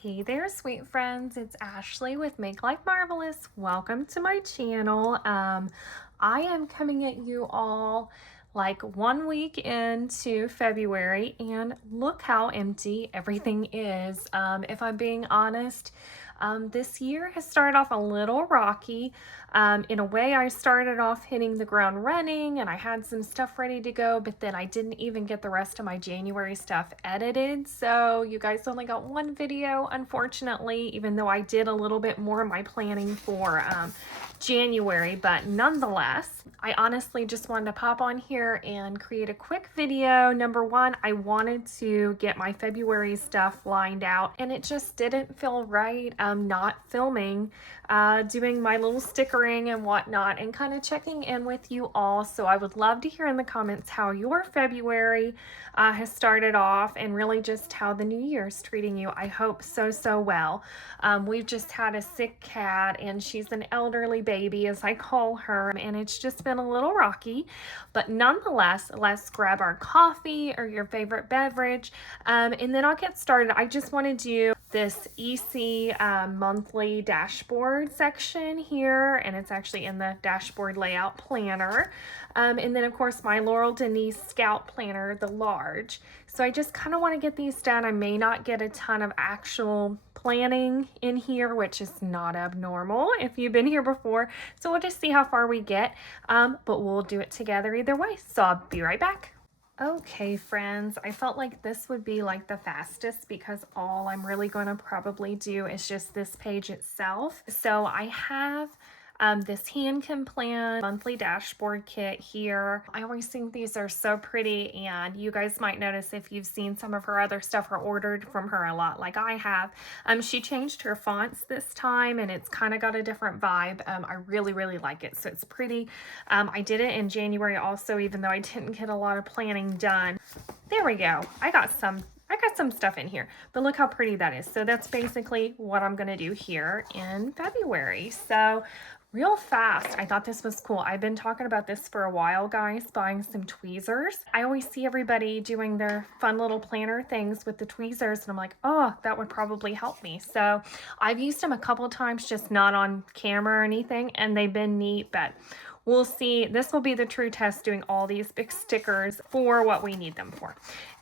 Hey there, sweet friends. It's Ashley with Make Life Marvelous. Welcome to my channel. I am coming at you all like 1 week into February, and look how empty everything is. If I'm being honest, this year has started off a little rocky. In a way, I started off hitting the ground running and I had some stuff ready to go, but then I didn't even get the rest of my January stuff edited. So you guys only got one video, unfortunately, even though I did a little bit more of my planning for January. But nonetheless, I honestly just wanted to pop on here and create a quick video. Number one, I wanted to get my February stuff lined out, and it just didn't feel right not filming, doing my little stickering and whatnot, and kind of checking in with you all. So I would love to hear in the comments how your February has started off, and really just how the new year's treating you. I hope so well. We've just had a sick cat, and she's an elderly baby, as I call her, and it's just been a little rocky. But nonetheless, let's grab our coffee or your favorite beverage, and then I'll get started. I just want to do this EC monthly dashboard section here, and it's actually in the dashboard layout planner. And then of course my Laurel Denise Scout planner, the large. So I just kind of want to get these done. I may not get a ton of actual planning in here, which is not abnormal if you've been here before. So we'll just see how far we get, but we'll do it together either way. So I'll be right back. Okay, friends, I felt like this would be like the fastest because all I'm really going to probably do is just this page itself. So I have this HanCanPlan monthly dashboard kit here. I always think these are so pretty, and you guys might notice if you've seen some of her other stuff or ordered from her a lot like I have. She changed her fonts this time, and it's kind of got a different vibe. I really like it, so it's pretty. I did it in January also, even though I didn't get a lot of planning done. There we go. I got some stuff in here, but look how pretty that is. So that's basically what I'm going to do here in February. So real fast, I thought this was cool. I've been talking about this for a while, guys, buying some tweezers. I always see everybody doing their fun little planner things with the tweezers, and I'm like, oh, that would probably help me. So I've used them a couple times, just not on camera or anything, and they've been neat, but we'll see. This will be the true test, doing all these big stickers for what we need them for.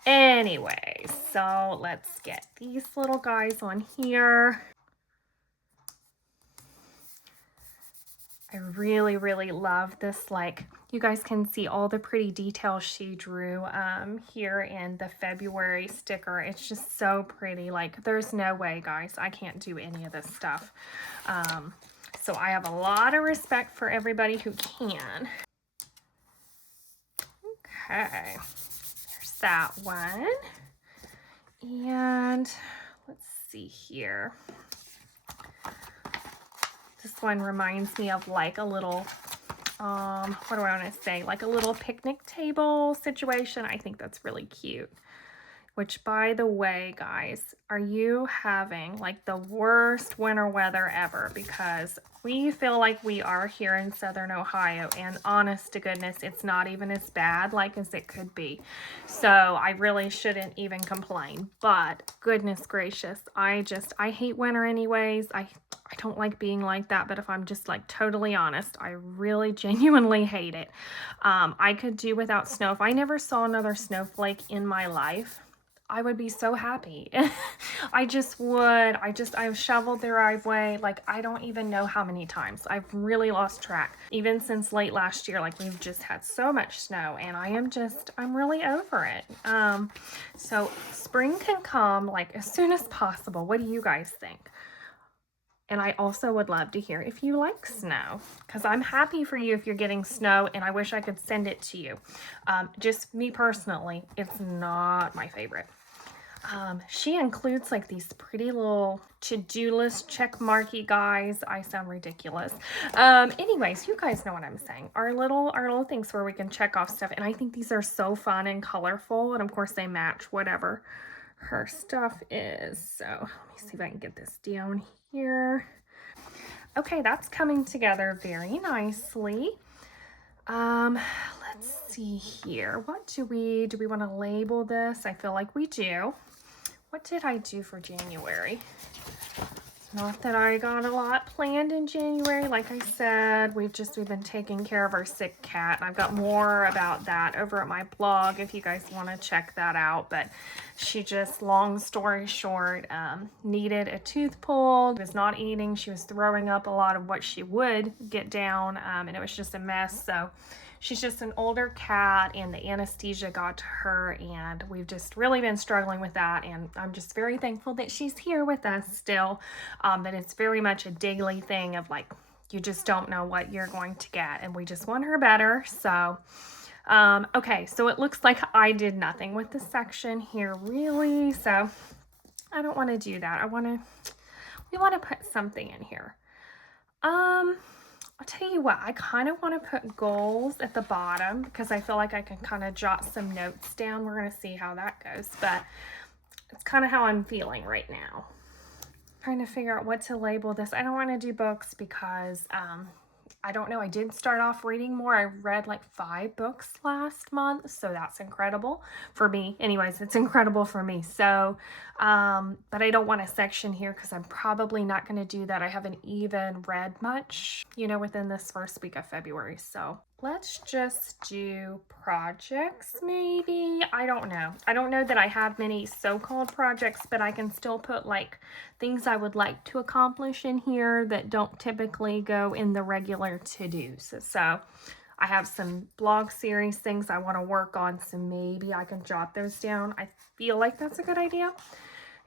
Anyway, so let's get these little guys on here. I really love this. Like, you guys can see all the pretty details she drew here in the February sticker. It's just so pretty. Like, there's no way, guys, I can't do any of this stuff. So I have a lot of respect for everybody who can. Okay, there's that one. And let's see here. This one reminds me of like a little, what do I want to say? Like a little picnic table situation. I think that's really cute. Which, by the way, guys, are you having like the worst winter weather ever? Because we feel like we are here in Southern Ohio, and honest to goodness, it's not even as bad like as it could be. So I really shouldn't even complain, but goodness gracious, I hate winter anyways. I don't like being like that, but if I'm just like totally honest, I really genuinely hate it. I could do without snow. If I never saw another snowflake in my life, I would be so happy. I just would. I've shoveled the driveway, like, I don't even know how many times. I've really lost track. Even since late last year, like, we've just had so much snow, and I'm really over it. So spring can come, like, as soon as possible. What do you guys think? And I also would love to hear if you like snow, because I'm happy for you if you're getting snow, and I wish I could send it to you. Just me personally, it's not my favorite. She includes like these pretty little to-do list check marky guys. I sound ridiculous. Anyways, you guys know what I'm saying. Our little things where we can check off stuff, and I think these are so fun and colorful, and of course they match whatever her stuff is. So let me see if I can get this down here. Okay, that's coming together very nicely. Let's see here. What do we want to label this? I feel like we do. what did I do for January? Not that I got a lot planned in January. Like I said, we've been taking care of our sick cat. I've got more about that over at my blog if you guys want to check that out. But she just, long story short, needed a tooth pulled, was not eating. She was throwing up a lot of what she would get down, and it was just a mess. So she's just an older cat, and the anesthesia got to her, and we've just really been struggling with that. And I'm just very thankful that she's here with us still. But it's very much a daily thing of like, you just don't know what you're going to get, and we just want her better. So okay, so it looks like I did nothing with this section here really, so I don't want to do that. We want to put something in here. I'll tell you what, I kind of want to put goals at the bottom because I feel like I can kind of jot some notes down. We're going to see how that goes, but it's kind of how I'm feeling right now. Trying to figure out what to label this. I don't want to do books because I don't know. I did start off reading more. I read like 5 books last month, so that's incredible for me. Anyways, it's incredible for me. So, but I don't want a section here because I'm probably not going to do that. I haven't even read much, you know, within this first week of February. So let's just do projects maybe. I don't know. I don't know that I have many so-called projects, but I can still put like things I would like to accomplish in here that don't typically go in the regular to-dos. So I have some blog series things I want to work on, so maybe I can jot those down. I feel like that's a good idea.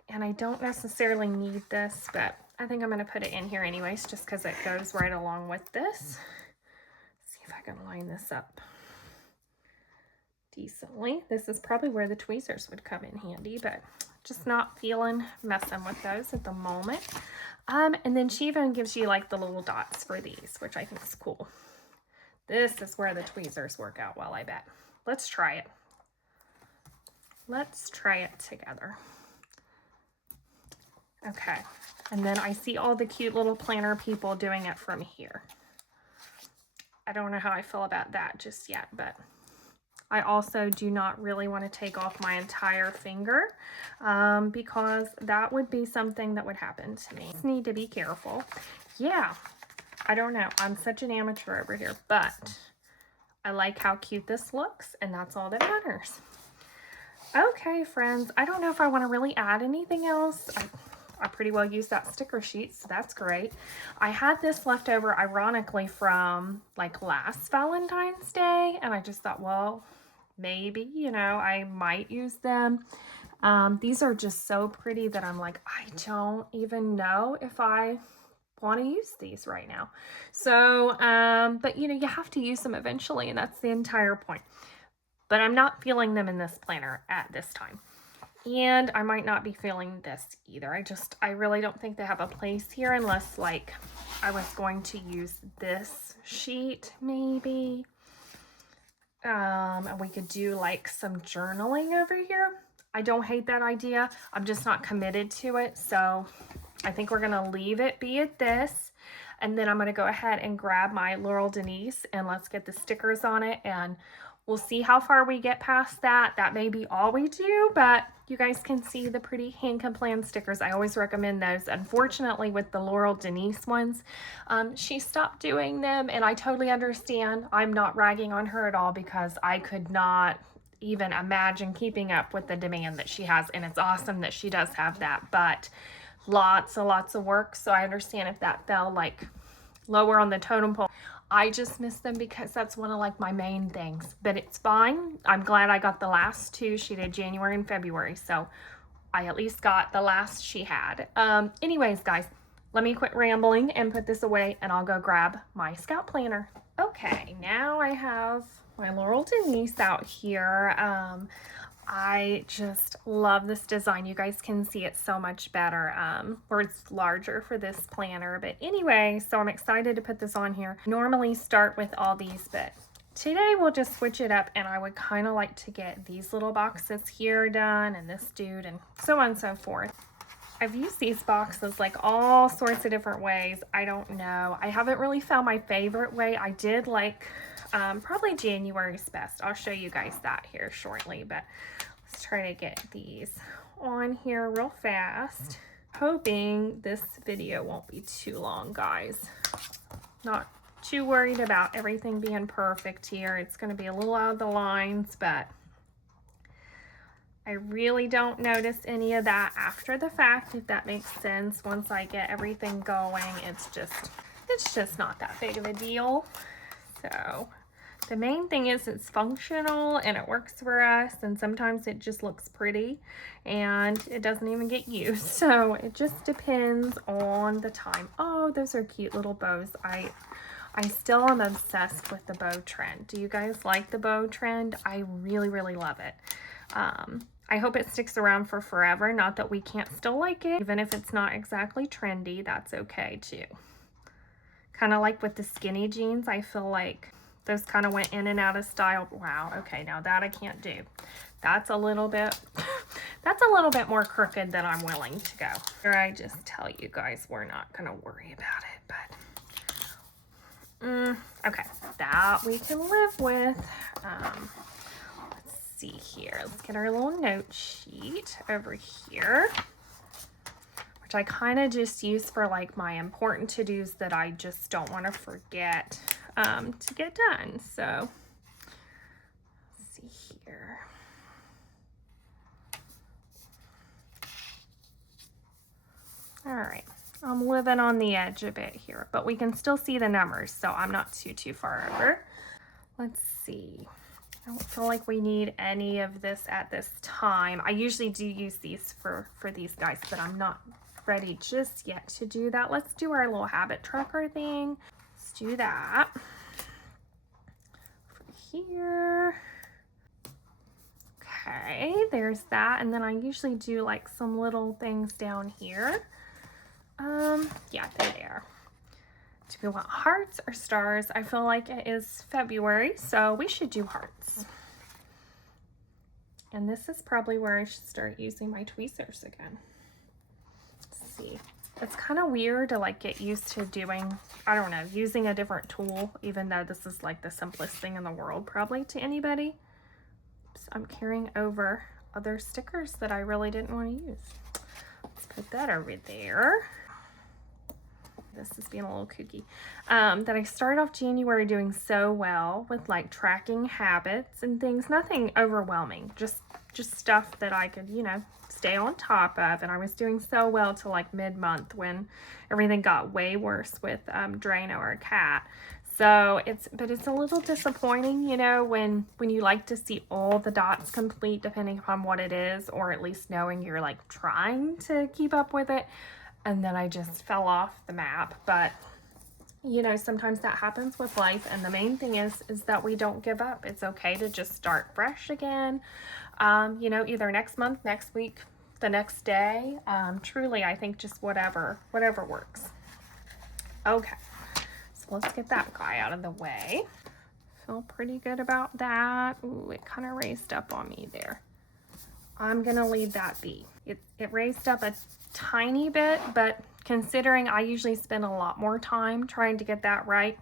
And I don't necessarily need this, but I think I'm going to put it in here anyways, just because it goes right along with this. See if I can line this up decently. This is probably where the tweezers would come in handy, but just not feeling messing with those at the moment. And then she even gives you like the little dots for these, which I think is cool. This is where the tweezers work out well, I bet. Let's try it. Let's try it together. Okay, and then I see all the cute little planner people doing it from here. I don't know how I feel about that just yet, but I also do not really want to take off my entire finger because that would be something that would happen to me. Just need to be careful. Yeah, I don't know. I'm such an amateur over here, but I like how cute this looks, and that's all that matters. Okay, friends, I don't know if I want to really add anything else. I pretty well used that sticker sheet, so that's great. I had this left over, ironically, from like last Valentine's Day, and I just thought, well, maybe, you know, I might use them. These are just so pretty that I'm like, I don't even know if I want to use these right now. So, but you know, you have to use them eventually, and that's the entire point. But I'm not feeling them in this planner at this time. And I might not be feeling this either. I really don't think they have a place here unless like I was going to use this sheet maybe. And we could do like some journaling over here. I don't hate that idea. I'm just not committed to it. So I think we're gonna leave it be at this. And then I'm gonna go ahead and grab my Laurel Denise and let's get the stickers on it, and we'll see how far we get past that. That may be all we do, but you guys can see the pretty HanCanPlan stickers. I always recommend those. Unfortunately, with the Laurel Denise ones, she stopped doing them, and I totally understand. I'm not ragging on her at all because I could not even imagine keeping up with the demand that she has, and it's awesome that she does have that, but lots of work. So I understand if that fell like lower on the totem pole. I just miss them because that's one of like my main things, but it's fine. I'm glad I got the last 2. She did January and February, so I at least got the last she had. Anyways, guys, let me quit rambling and put this away, and I'll go grab my Scout Planner. Okay, now I have my Laurel Denise out here. I just love this design. You guys can see it so much better, or it's larger for this planner. But anyway, so I'm excited to put this on here. Normally start with all these, but today we'll just switch it up, and I would kind of like to get these little boxes here done, and this dude, and so on and so forth. I've used these boxes like all sorts of different ways. I don't know. I haven't really found my favorite way. I did like probably January's best. I'll show you guys that here shortly, but let's try to get these on here real fast. Hoping this video won't be too long, guys. Not too worried about everything being perfect here. It's going to be a little out of the lines, but I really don't notice any of that after the fact, if that makes sense. Once I get everything going, it's just not that big of a deal. So the main thing is it's functional and it works for us, and sometimes it just looks pretty and it doesn't even get used. So it just depends on the time. Oh, those are cute little bows. I still am obsessed with the bow trend. Do you guys like the bow trend? I really, really love it. I hope it sticks around for forever. Not that we can't still like it. Even if it's not exactly trendy, that's okay too. Kind of like with the skinny jeans, I feel like those kind of went in and out of style. Wow, okay, now that I can't do. That's a little bit, that's a little bit more crooked than I'm willing to go. Here I just tell you guys, we're not gonna worry about it, but okay, that we can live with. Let's see here. Let's get our little note sheet over here, which I kind of just use for like my important to-dos that I just don't want to forget to get done. So let's see here. All right. I'm living on the edge a bit here, but we can still see the numbers, so I'm not too far over. Let's see. I don't feel like we need any of this at this time. I usually do use these for these guys, but I'm not ready just yet to do that. Let's do our little habit tracker thing. Let's do that. Over here. Okay, there's that. And then I usually do like some little things down here. Yeah, they're there. Do we want hearts or stars? I feel like it is February, so we should do hearts. And this is probably where I should start using my tweezers again. Let's see. It's kind of weird to like get used to doing, I don't know, using a different tool, even though this is like the simplest thing in the world probably to anybody. Oops, I'm carrying over other stickers that I really didn't want to use. Let's put that over there. This is being a little kooky. That I started off January doing so well with like tracking habits and things. Nothing overwhelming, just stuff that I could, you know, stay on top of. And I was doing so well till like mid-month when everything got way worse with Drano, our cat. So it's a little disappointing, you know, when you like to see all the dots complete, depending upon what it is, or at least knowing you're like trying to keep up with it. And then I just fell off the map. But you know, sometimes that happens with life, and the main thing is that we don't give up. It's okay to just start fresh again. You know, either next month, next week, the next day. Truly, I think just whatever works. Okay, so let's get that guy out of the way. Feel pretty good about that. Ooh, it kind of raised up on me there. I'm gonna leave that be. It raised up a tiny bit, but considering I usually spend a lot more time trying to get that right,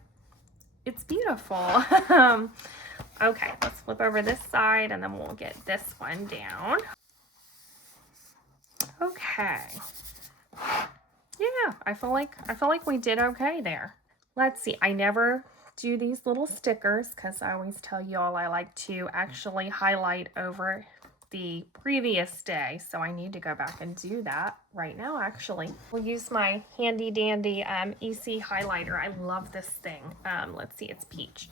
it's beautiful. Okay, let's flip over this side and then we'll get this one down. Okay. Yeah, I feel like we did okay there. Let's see. I never do these little stickers because I always tell y'all I like to actually highlight over the previous day, so I need to go back and do that right now. Actually, we'll use my handy dandy EC highlighter. I love this thing. Let's see, it's peach,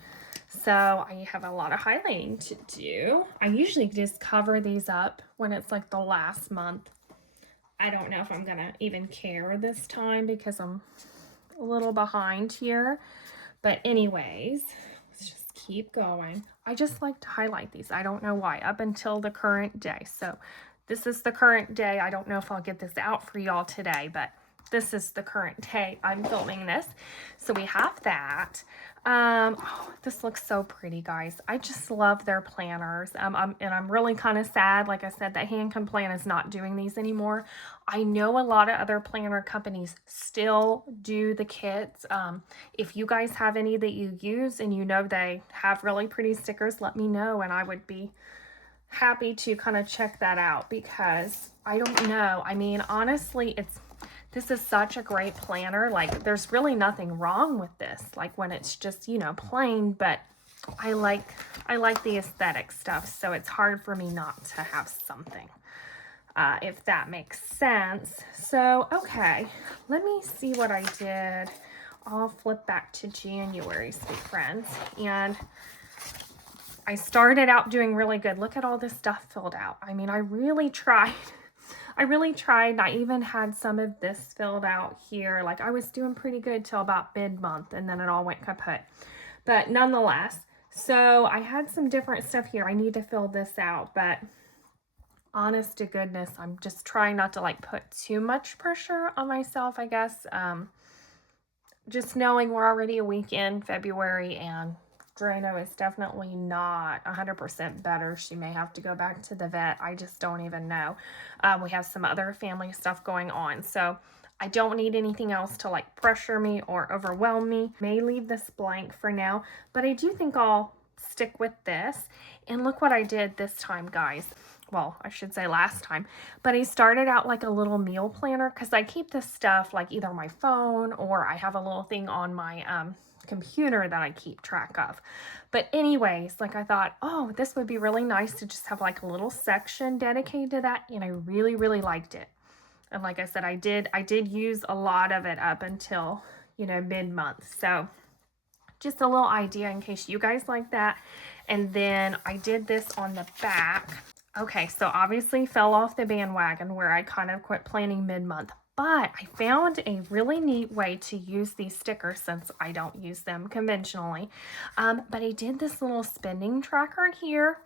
so I have a lot of highlighting to do. I usually just cover these up when it's like the last month. I don't know if I'm gonna even care this time because I'm a little behind here, but anyways, let's just keep going. I just like to highlight these. I don't know why, up until the current day. So this is the current day. I don't know if I'll get this out for y'all today, but this is the current day I'm filming this. So we have that. Oh, this looks so pretty, guys. I just love their planners. And I'm really kind of sad, like I said, that HanCanPlan is not doing these anymore. I know a lot of other planner companies still do the kits. If you guys have any that you use and you know they have really pretty stickers, let me know, and I would be happy to kind of check that out because I don't know. I mean, honestly, this is such a great planner. Like, there's really nothing wrong with this, like when it's just, you know, plain, but I like the aesthetic stuff, so it's hard for me not to have something, if that makes sense. So, okay, let me see what I did. I'll flip back to January, sweet friends, and I started out doing really good. Look at all this stuff filled out. I mean, I really tried. I even had some of this filled out here. Like, I was doing pretty good till about mid-month, and then it all went kaput. But nonetheless, so I had some different stuff here. I need to fill this out, but honest to goodness, I'm just trying not to like put too much pressure on myself, I guess. Just knowing we're already a week in February and Drano is definitely not 100% better. She may have to go back to the vet. I just don't even know. We have some other family stuff going on. So I don't need anything else to like pressure me or overwhelm me. May leave this blank for now, but I do think I'll stick with this. And look what I did this time, guys. Well, I should say last time, but I started out like a little meal planner because I keep this stuff like either my phone or I have a little thing on my computer that I keep track of. But anyways, like I thought, oh, this would be really nice to just have like a little section dedicated to that, and I really, really liked it. And like I said, I did use a lot of it up until, you know, mid-month. So just a little idea in case you guys like that. And then I did this on the back. Okay, so obviously fell off the bandwagon where I kind of quit planning mid-month, but I found a really neat way to use these stickers since I don't use them conventionally. But I did this little spending tracker here,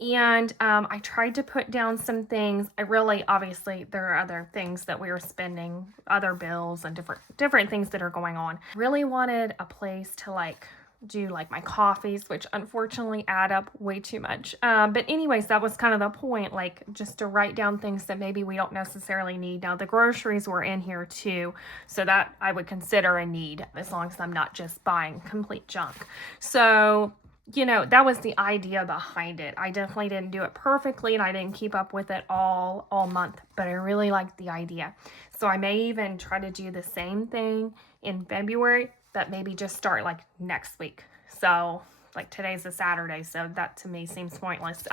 and I tried to put down some things. Obviously there are other things that we were spending, other bills and different things that are going on. Really wanted a place to like do like my coffees, which unfortunately add up way too much. But anyways, that was kind of the point, like just to write down things that maybe we don't necessarily need. Now the groceries were in here too, so that I would consider a need as long as I'm not just buying complete junk. So, you know, that was the idea behind it. I definitely didn't do it perfectly and I didn't keep up with it all month, but I really liked the idea. So I may even try to do the same thing in February, but maybe just start like next week. So like today's a Saturday, so that to me seems pointless.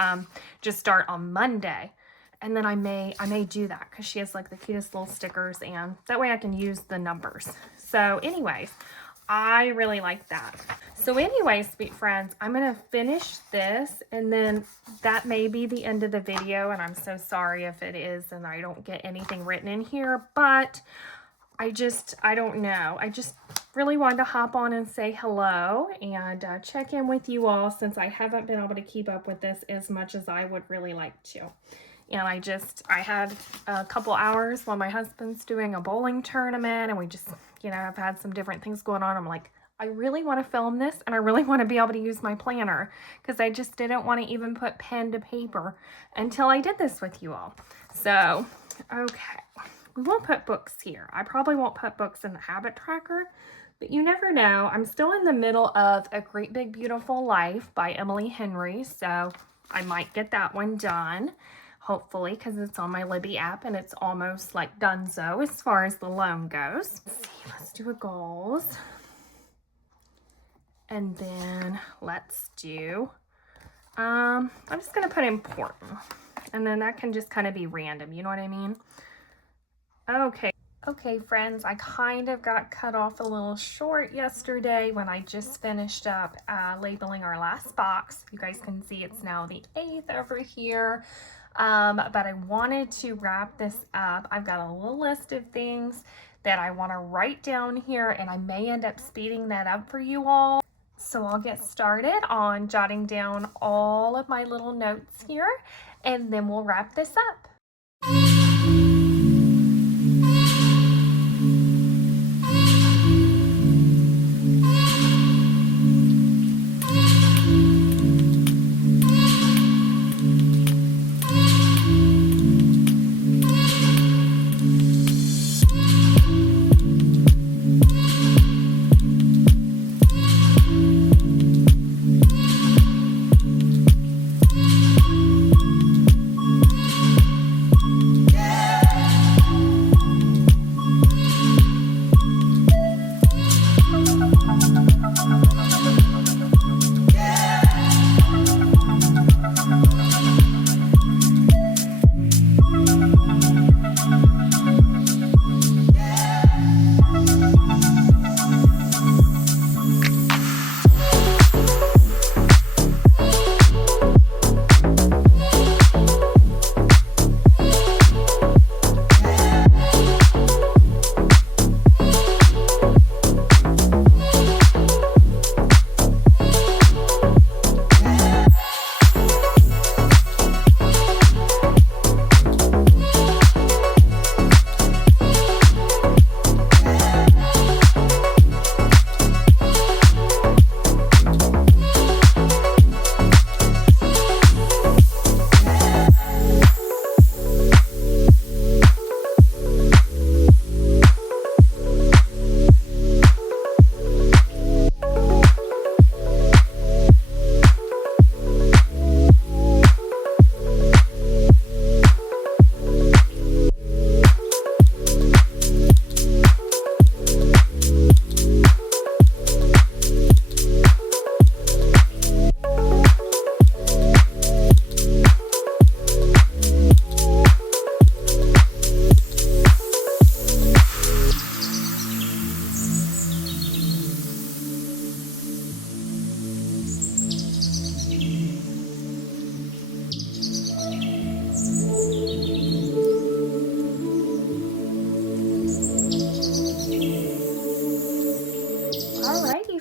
Just start on Monday, and then I may do that because she has like the cutest little stickers, and that way I can use the numbers. So anyways, I really like that. So anyways, sweet friends, I'm gonna finish this, and then that may be the end of the video, and I'm so sorry if it is and I don't get anything written in here, but I don't know. I just really wanted to hop on and say hello and check in with you all since I haven't been able to keep up with this as much as I would really like to. And I had a couple hours while my husband's doing a bowling tournament, and we just, you know, have had some different things going on. I'm like, I really want to film this, and I really want to be able to use my planner because I just didn't want to even put pen to paper until I did this with you all. So, okay. We won't put books here. I probably won't put books in the habit tracker, but you never know. I'm still in the middle of A Great Big Beautiful Life by Emily Henry, so I might get that one done, hopefully, because it's on my Libby app and it's almost like donezo as far as the loan goes. Let's see, let's do a goals. And then let's do, I'm just going to put important, and then that can just kind of be random, you know what I mean? Okay, friends, I kind of got cut off a little short yesterday when I just finished up labeling our last box. You guys can see it's now the 8th over here, but I wanted to wrap this up. I've got a little list of things that I want to write down here, and I may end up speeding that up for you all. So I'll get started on jotting down all of my little notes here, and then we'll wrap this up.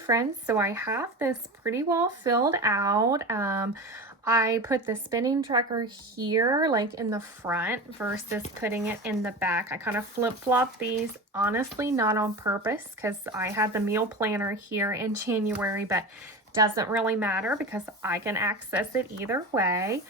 friends, so I have this pretty well filled out. I put the spinning tracker here, like in the front versus putting it in the back. I kind of flip-flop these, honestly, not on purpose, because I had the meal planner here in January, but doesn't really matter because I can access it either way.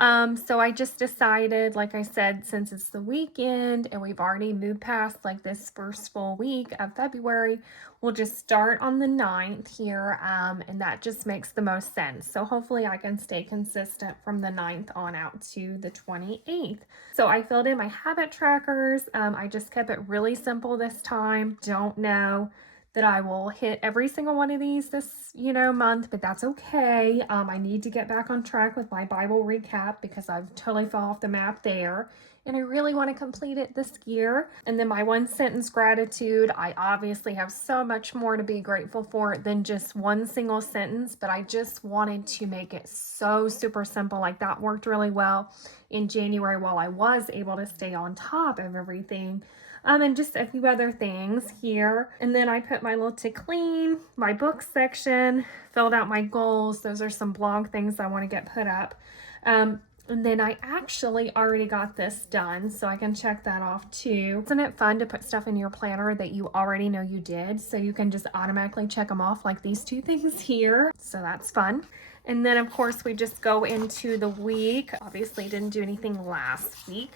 So I just decided, like I said, since it's the weekend and we've already moved past like this first full week of February, we'll just start on the 9th here, and that just makes the most sense. So hopefully I can stay consistent from the 9th on out to the 28th. So I filled in my habit trackers. I just kept it really simple this time. Don't know that I will hit every single one of these this, month, but that's okay. I need to get back on track with my Bible recap because I've totally fell off the map there. And I really want to complete it this year. And then my 1-sentence gratitude, I obviously have so much more to be grateful for than just one single sentence, but I just wanted to make it so super simple. Like that worked really well in January while I was able to stay on top of everything. And just a few other things here. And then I put my little to clean, my book section, filled out my goals. Those are some blog things I want to get put up. And then I actually already got this done, so I can check that off too. Isn't it fun to put stuff in your planner that you already know you did, so you can just automatically check them off like these two things here? So that's fun. And then of course we just go into the week. Obviously didn't do anything last week,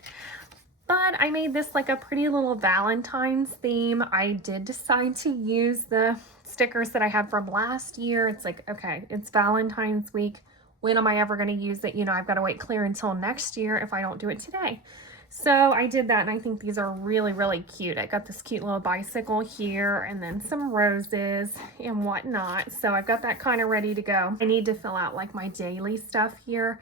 but I made this like a pretty little Valentine's theme. I did decide to use the stickers that I had from last year. It's like, okay, it's Valentine's week. When am I ever going to use it? I've got to wait clear until next year if I don't do it today. So I did that, and I think these are really, really cute. I got this cute little bicycle here and then some roses and whatnot. So I've got that kind of ready to go. I need to fill out like my daily stuff here.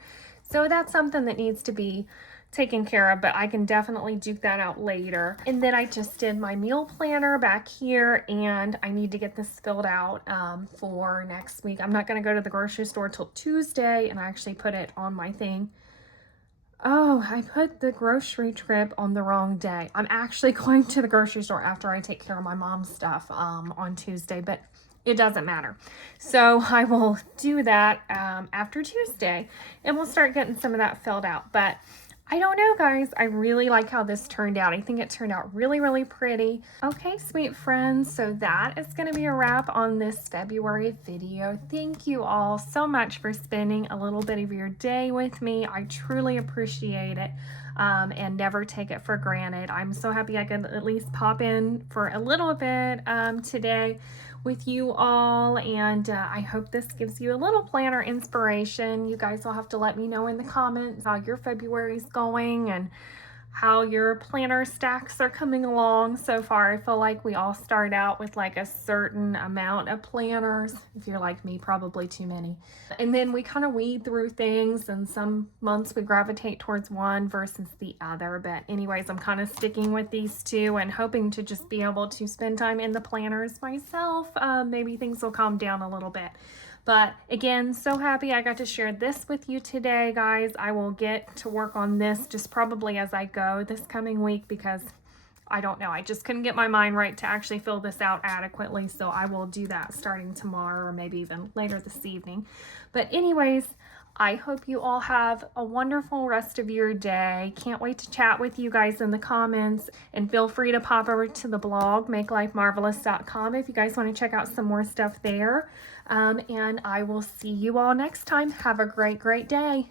So that's something that needs to be taken care of, but I can definitely duke that out later. And then I just did my meal planner back here, and I need to get this filled out for next week. I'm not going to go to the grocery store till Tuesday, and I actually put it on my thing. Oh, I put the grocery trip on the wrong day. I'm actually going to the grocery store after I take care of my mom's stuff on Tuesday, but it doesn't matter. So I will do that after Tuesday, and we'll start getting some of that filled out. But I don't know, guys. I really like how this turned out. I think it turned out really, really pretty. Okay, sweet friends. So that is going to be a wrap on this February video. Thank you all so much for spending a little bit of your day with me. I truly appreciate it and never take it for granted. I'm so happy I could at least pop in for a little bit today with you all, and I hope this gives you a little planner inspiration. You guys will have to let me know in the comments how your February's going and how your planner stacks are coming along so far. I feel like we all start out with like a certain amount of planners. If you're like me, probably too many. And then we kind of weed through things, and some months we gravitate towards one versus the other. But anyways, I'm kind of sticking with these two and hoping to just be able to spend time in the planners myself. Maybe things will calm down a little bit. But again, so happy I got to share this with you today, guys. I will get to work on this just probably as I go this coming week, because I don't know, I just couldn't get my mind right to actually fill this out adequately. So I will do that starting tomorrow or maybe even later this evening. But anyways, I hope you all have a wonderful rest of your day. Can't wait to chat with you guys in the comments, and feel free to pop over to the blog, makelifemarvelous.com, if you guys want to check out some more stuff there. And I will see you all next time. Have a great, great day.